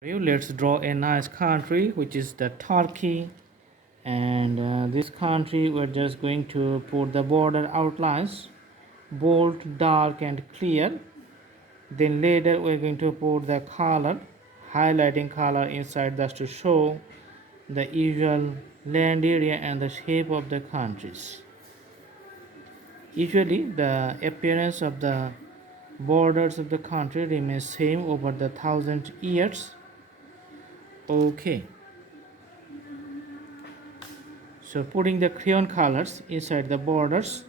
Let's draw a nice country, which is the Turkey. And this country, we're just going to put the border outlines bold, dark, and clear. Then later we're going to put the color, highlighting color inside just to show the usual land area and the shape of the countries. Usually the appearance of the borders of the country remains same over the 1,000 years. Okay, so putting the crayon colors inside the borders.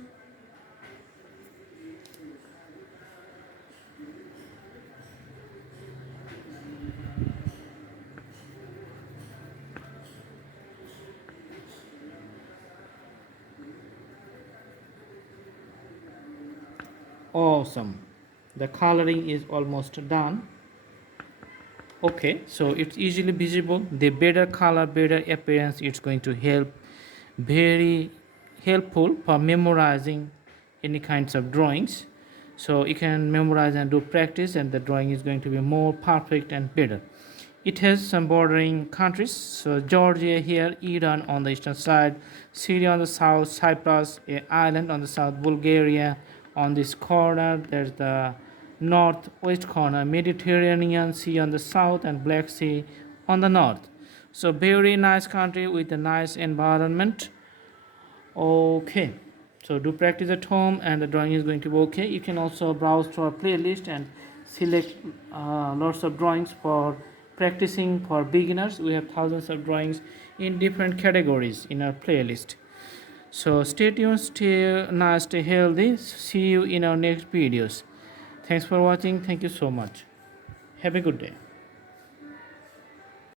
Awesome, the coloring is almost done. Okay, so it's easily visible. The better color, better appearance, it's going to help, very helpful for memorizing any kinds of drawings. So you can memorize and do practice, and the drawing is going to be more perfect and better. It has some bordering countries, so Georgia here, Iran on the eastern side, Syria on the south, Cyprus, an island on the south, Bulgaria on this corner. There's the northwest corner, Mediterranean Sea on the south, and Black Sea on the north. So very nice country with a nice environment. Okay, so do practice at home, and the drawing is going to be okay. You can also browse to our playlist and select lots of drawings for practicing for beginners. We have thousands of drawings in different categories in our playlist. So stay tuned, stay nice, stay healthy. See you in our next videos. Thanks for watching. Thank you so much. Have a good day.